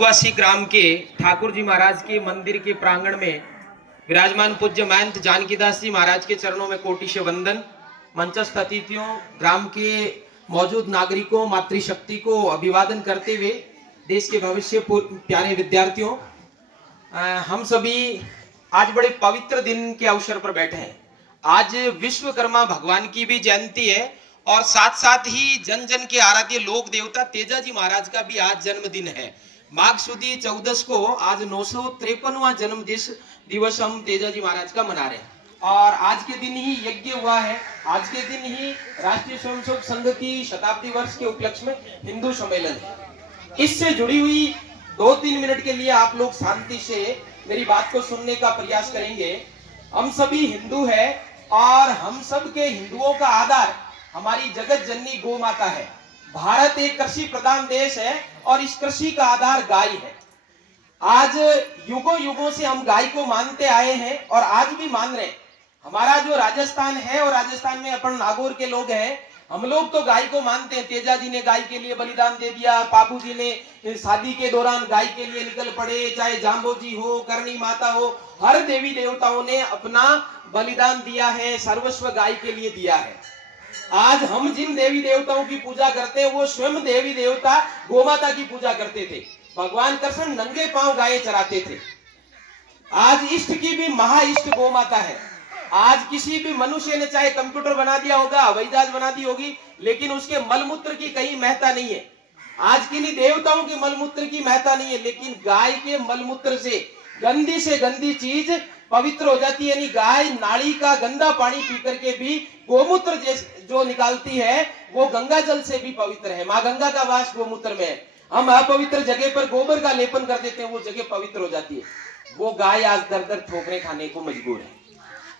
सुकवासी ग्राम के ठाकुर जी महाराज के मंदिर के प्रांगण में विराजमान पूज्य महंत जानकीदास जी महाराज के चरणों में कोटि से वंदन। मंचस्थ अतिथियों, ग्राम के मौजूद नागरिकों, मातृशक्ति को अभिवादन करते हुए देश के भविष्य प्यारे विद्यार्थियों, हम सभी आज बड़े पवित्र दिन के अवसर पर बैठे हैं। आज विश्वकर्मा भगवान की भी जयंती है और साथ साथ ही जन जन के आराध्य लोक देवता तेजाजी महाराज का भी आज जन्मदिन है। माघ सुदी 14 को आज 953वां जन्म दिवस हम तेजाजी महाराज का मना रहे हैं और आज के दिन ही यज्ञ हुआ है। आज के दिन ही राष्ट्रीय स्वयंसेवक संघ की शताब्दी वर्ष के उपलक्ष्य में हिंदू सम्मेलन है। इससे जुड़ी हुई 2-3 मिनट के लिए आप लोग शांति से मेरी बात को सुनने का प्रयास करेंगे। हम सभी हिंदू हैं और हम सब के हिंदुओं का आधार हमारी जगत जननी गौ माता है। भारत एक कृषि प्रधान देश है और इस कृषि का आधार गाय है। आज युगों युगों से हम गाय को मानते आए हैं और आज भी मान रहे हैं। हमारा जो राजस्थान है और राजस्थान में अपन नागौर के लोग हैं, हम लोग तो गाय को मानते हैं। तेजा जी ने गाय के लिए बलिदान दे दिया, बाबू जी ने शादी के दौरान गाय के लिए निकल पड़े, चाहे जाम्बो जी हो, करणी माता हो, हर देवी देवताओं ने अपना बलिदान दिया है, सर्वस्व गाय के लिए दिया है। आज हम जिन देवी देवताओं की पूजा करते हैं वो स्वयं देवी देवता गोमाता की पूजा करते थे। भगवान कृष्ण नंगे पांव गाय चराते थे। आज इष्ट की भी महा इष्ट गोमाता है। आज किसी भी मनुष्य ने चाहे कंप्यूटर बना दिया होगा, हवाई जहाज बना दी होगी, लेकिन उसके मलमूत्र की कहीं महत्ता नहीं है। आज किन्हीं देवताओं के मलमूत्र की महत्ता नहीं है, लेकिन गाय के मलमूत्र से गंदी चीज पवित्र हो जाती है। यानी गाय नाली का गंदा पानी पी करके भी गोमूत्र जो निकालती है वो गंगा जल से भी पवित्र है। माँ गंगा का वास गोमूत्र में है। हम अपवित्र जगह पर गोबर का लेपन कर देते हैं, वो जगह पवित्र हो जाती है। वो गाय आज दर दर ठोकरें खाने को मजबूर है।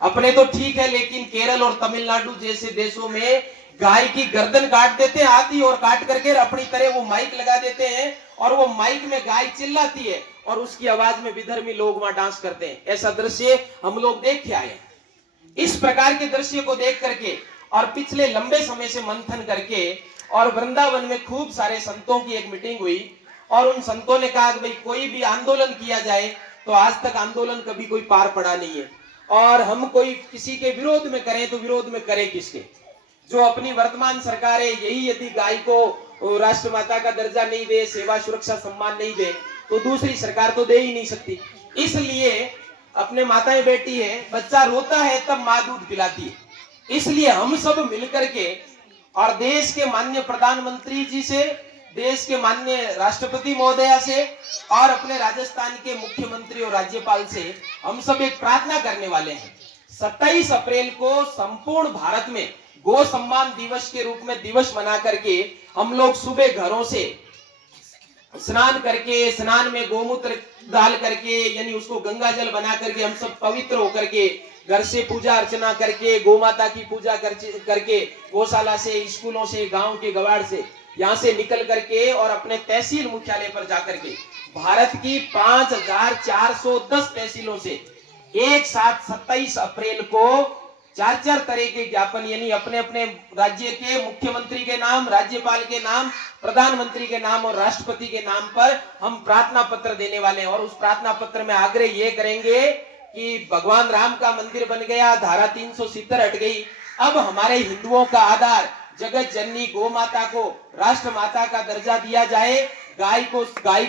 अपने तो ठीक है, लेकिन केरल और तमिलनाडु जैसे देशों में गाय की गर्दन काट देते हैं हाथी, और काट करके अपनी तरह वो माइक लगा देते हैं और वो माइक में गाय चिल्लाती है और उसकी आवाज में विधर्मी लोग वहां डांस करते हैं। ऐसा दृश्य हम लोग देख के आए। इस प्रकार के दृश्य को देख करके और पिछले लंबे समय से मंथन करके और वृंदावन में खूब सारे संतों की एक मीटिंग हुई और उन संतों ने कहा कि भाई कोई भी आंदोलन किया जाए तो आज तक आंदोलन कभी कोई पार पड़ा नहीं है, और हम कोई किसी के विरोध में करें तो विरोध में करें किसके। जो अपनी वर्तमान सरकार है यही यदि गाय को राष्ट्रमाता का दर्जा नहीं दे, सेवा सुरक्षा सम्मान नहीं दे, तो दूसरी सरकार तो दे ही नहीं सकती। इसलिए अपने माताएं बेटी है, बच्चा रोता है तब माँ दूध पिलाती है। इसलिए हम सब मिलकर के और देश के माननीय प्रधानमंत्री जी से, देश के माननीय राष्ट्रपति महोदया से और अपने राजस्थान के मुख्यमंत्री और राज्यपाल से हम सब एक प्रार्थना करने वाले हैं। 27 अप्रैल को संपूर्ण भारत में गो सम्मान दिवस के रूप में दिवस मना करके हम लोग सुबह घरों से स्नान करके, स्नान में गोमूत्र डाल करके, यानी उसको गंगा जल बना करके हम सब पवित्र होकर के घर से पूजा अर्चना करके, गौ माता की पूजा करके, गौशाला से, स्कूलों से, गांव के गवाड़ से यहाँ से निकल करके और अपने तहसील मुख्यालय पर जाकर के भारत की 5410 तहसीलों से एक साथ 27 अप्रैल को 4 तरह के ज्ञापन, यानी अपने अपने राज्य के मुख्यमंत्री के नाम, राज्यपाल के नाम, प्रधानमंत्री के नाम और राष्ट्रपति के नाम पर हम प्रार्थना पत्र देने वाले हैं। और उस प्रार्थना पत्र में आग्रह ये करेंगे कि भगवान राम का मंदिर बन गया, धारा 370 हट गई, अब हमारे हिंदुओं का आधार जगत जननी गौ माता को राष्ट्र माता का दर्जा दिया जाए। गाय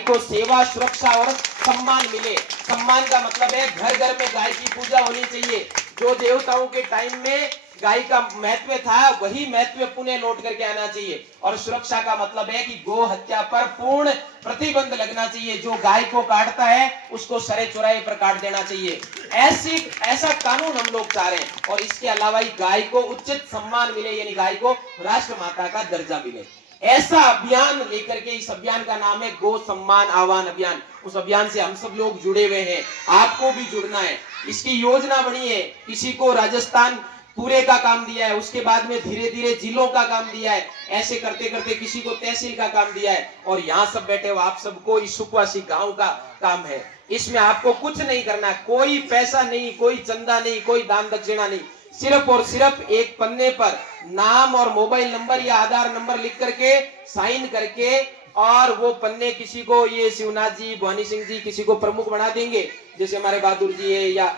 को सेवा सुरक्षा और सम्मान मिले। सम्मान का मतलब है घर घर में गाय की पूजा होनी चाहिए। जो देवताओं के टाइम में गाय का महत्व था वही महत्व पुनः लौट करके आना चाहिए। और सुरक्षा का मतलब है कि गो हत्या पर पूर्ण प्रतिबंध लगना चाहिए। जो गाय को काटता है उसको सरे चौराहे पर काट देना चाहिए। ऐसा कानून हम लोग चाह रहे हैं। और इसके अलावा ही गाय को उचित सम्मान मिले, यानी गाय को राष्ट्र माता का दर्जा मिले। ऐसा अभियान लेकर के, इस अभियान का नाम है गो सम्मान आह्वान अभियान। उस अभियान से हम सब लोग जुड़े हुए हैं, आपको भी जुड़ना है। इसकी योजना बनी है, किसी को राजस्थान पूरे का काम दिया है, उसके बाद में धीरे धीरे जिलों का काम दिया है, ऐसे करते करते किसी को तहसील का काम दिया है, और यहाँ सब बैठे हो आप सबको इस सुकवासी गांव का काम है। इसमें आपको कुछ नहीं करना, कोई पैसा नहीं, कोई चंदा नहीं, कोई दान दक्षिणा नहीं, सिर्फ और सिर्फ एक पन्ने पर नाम और मोबाइल नंबर या आधार नंबर लिख करके साइन करके और वो पन्ने किसी को, ये शिवनाथ जी, भवानी सिंह जी किसी को प्रमुख बना देंगे, जैसे हमारे बहादुर जी है या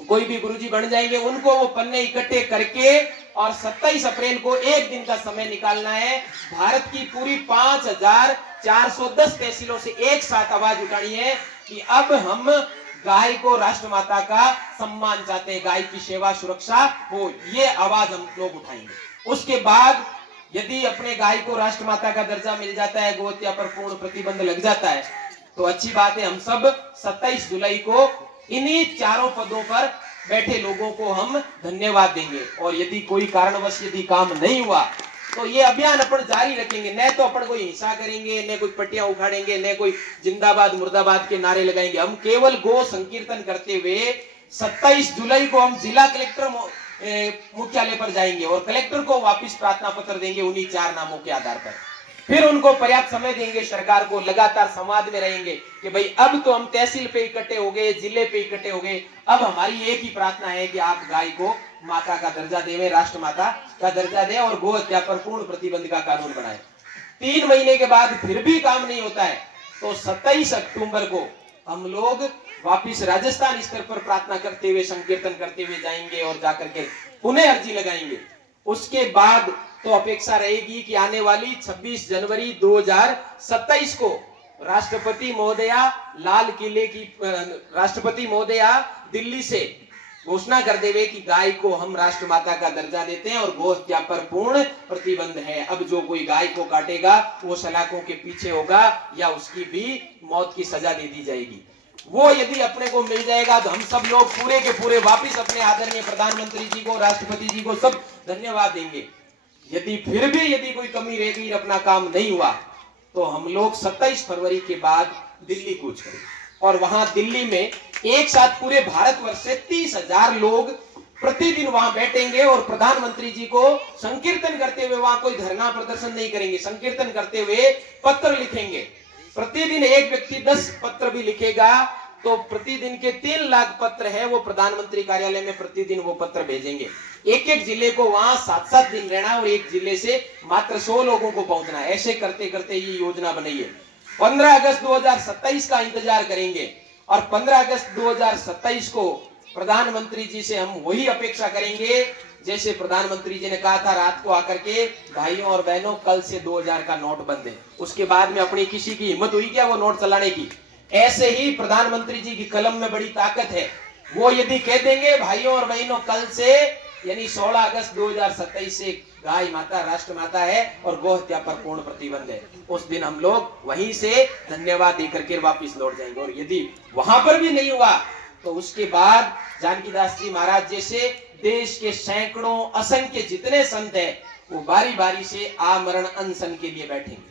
कोई भी गुरुजी बन जाएंगे, उनको वो पन्ने इकट्ठे करके और 27 अप्रैल को एक दिन का समय निकालना है। भारत की पूरी 5410 तहसीलों से एक साथ आवाज उठानी है कि अब हम गाय को राष्ट्रमाता का सम्मान चाहते हैं, गाय की सेवा सुरक्षा हो, ये आवाज हम लोग उठाएंगे। उसके बाद यदि अपने गाय को राष्ट्रमाता का दर्जा मिल जाता है, गोहत्या पर पूर्ण प्रतिबंध लग जाता है, तो अच्छी बात है। हम सब 27 जुलाई को इन्हीं चारों पदों पर बैठे लोगों को हम धन्यवाद देंगे। और यदि कोई कारणवश यदि काम नहीं हुआ तो ये अभियान अपन जारी रखेंगे। न तो अपन कोई हिंसा करेंगे, न कोई पट्टियां उखाड़ेंगे, न कोई जिंदाबाद मुर्दाबाद के नारे लगाएंगे। हम केवल गो संकीर्तन करते हुए 27 जुलाई को हम जिला कलेक्टर मुख्यालय पर जाएंगे और कलेक्टर को वापस प्रार्थना पत्र देंगे उन्हीं 4 नामों के आधार पर। फिर उनको पर्याप्त समय देंगे, सरकार को लगातार संवाद में रहेंगे कि भाई अब तो हम तहसील पे इकट्ठे हो गए, जिले पे इकट्ठे हो गए, अब हमारी एक ही प्रार्थना है कि आप गाय को माता का दर्जा देवे, राष्ट्रमाता का दर्जा दे और गो हत्या पर पूर्ण प्रतिबंध का कानून बनाए। 3 महीने के बाद फिर भी काम नहीं होता है तो 27 अक्टूबर को हम लोग वापिस राजस्थान स्तर पर प्रार्थना करते हुए, संकीर्तन करते हुए जाएंगे और जाकर के पुनः अर्जी लगाएंगे। उसके बाद तो अपेक्षा रहेगी कि आने वाली 26 जनवरी 2027 को राष्ट्रपति महोदया लाल किले की राष्ट्रपति महोदया दिल्ली से घोषणा कर देवे कि गाय को हम राष्ट्रमाता का दर्जा देते हैं और गो हत्या पर पूर्ण प्रतिबंध है। अब जो कोई गाय को काटेगा वो सलाखों के पीछे होगा या उसकी भी मौत की सजा दे दी जाएगी। वो यदि अपने को मिल जाएगा तो हम सब लोग पूरे के पूरे वापिस अपने आदरणीय प्रधानमंत्री जी को, राष्ट्रपति जी को सब धन्यवाद देंगे। यदि फिर भी यदि कोई कमी रह गई, अपना काम नहीं हुआ, तो हम लोग 27 फरवरी के बाद दिल्ली कूच करेंगे और वहां दिल्ली में एक साथ पूरे भारतवर्ष से 30,000 लोग प्रतिदिन वहां बैठेंगे और प्रधानमंत्री जी को संकीर्तन करते हुए, वहां कोई धरना प्रदर्शन नहीं करेंगे, संकीर्तन करते हुए पत्र लिखेंगे। प्रतिदिन एक व्यक्ति 10 पत्र भी लिखेगा तो प्रतिदिन के 3 लाख पत्र है वो प्रधानमंत्री कार्यालय में प्रतिदिन वो पत्र भेजेंगे। एक एक जिले को वहां 7-7 दिन रहना और एक जिले से मात्र 100 लोगों को पहुंचना। ऐसे करते करते ये योजना बनी है। 15 अगस्त 2027 का इंतजार करेंगे और 15 अगस्त 2027 को प्रधानमंत्री जी से हम वही अपेक्षा करेंगे जैसे प्रधानमंत्री जी ने कहा था रात को आकर के, भाइयों और बहनों कल से 2000 का नोट बंद है। उसके बाद में अपनी किसी की हिम्मत हुई क्या वो नोट चलाने की? ऐसे ही प्रधानमंत्री जी की कलम में बड़ी ताकत है। वो यदि कह देंगे भाइयों और बहनों कल से यानी 16 अगस्त 2027 से गाय माता राष्ट्रमाता है और गो हत्या पर पूर्ण प्रतिबंध है, उस दिन हम लोग वहीं से धन्यवाद देकर के वापिस लौट जाएंगे। और यदि वहां पर भी नहीं हुआ तो उसके बाद जानकीदास जी महाराज जैसे देश के सैकड़ों असंख्य जितने संत हैं वो बारी बारी से आमरण अनशन के लिए बैठेंगे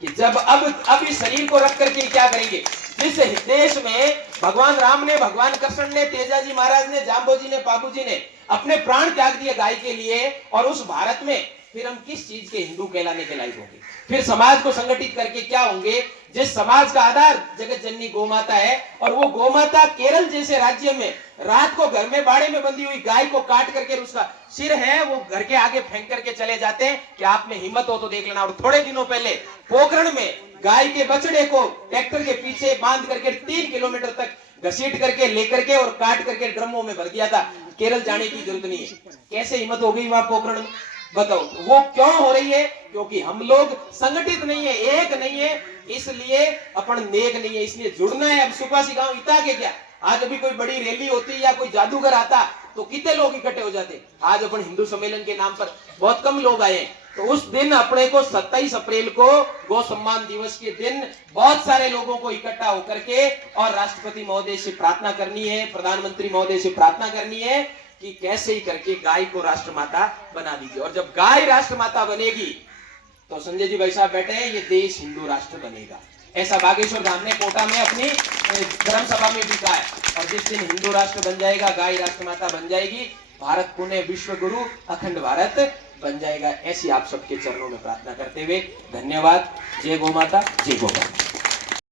कि जब अब इस शरीर को रख करके क्या करेंगे। जिस देश में भगवान राम ने, भगवान कृष्ण ने, तेजाजी महाराज ने, जाम्बोजी ने, बाबूजी ने अपने प्राण त्याग दिए गाय के लिए, और उस भारत में फिर हम किस चीज के हिंदू कहलाने के लायक होंगे? फिर समाज को संगठित करके क्या होंगे? जिस समाज का आधार जगत जननी गोमाता है और वो गोमाता केरल जैसे राज्य में रात को घर में बाड़े में बंधी हुई गाय को काट करके उसका सिर है वो घर के आगे फेंक करके चले जाते हैं कि आप में हिम्मत हो तो देख लेना। और थोड़े दिनों पहले पोखरण में गाय के बछड़े को ट्रैक्टर के पीछे बांध करके 3 किलोमीटर तक घसीट करके लेकर के और काट करके ड्रमों में भर दिया था। केरल जाने की जरूरत नहीं है। कैसे हिम्मत हो गई वहां पोखरण में? बताओ वो क्यों हो रही है? क्योंकि हम लोग संगठित नहीं है, एक नहीं है, इसलिए अपन नेक नहीं है, इसलिए जुड़ना है। अब सुपासी गांव इतना के क्या, आज अभी कोई बड़ी रैली होती या कोई जादूगर आता तो कितने लोग इकट्ठे हो जाते। आज अपन हिंदू सम्मेलन के नाम पर बहुत कम लोग आए। तो उस दिन अपने को 27 अप्रैल को गौ सम्मान दिवस के दिन बहुत सारे लोगों को इकट्ठा होकर के और राष्ट्रपति महोदय से प्रार्थना करनी है, प्रधानमंत्री महोदय से प्रार्थना करनी है कि कैसे ही करके गाय को राष्ट्रमाता बना दीजिए। और जब गाय राष्ट्रमाता बनेगी तो संजय जी भाई साहब बैठे हैं, ये देश हिंदू राष्ट्र बनेगा। ऐसा बागेश्वर धाम ने कोटा में अपनी धर्म सभा में भी कहा है। और जिस दिन हिंदू राष्ट्र बन जाएगा, गाय राष्ट्रमाता बन जाएगी, भारत पुण्य विश्व गुरु अखंड भारत बन जाएगा। ऐसी आप सबके चरणों में प्रार्थना करते हुए धन्यवाद। जय गौ माता, जय गौ माता।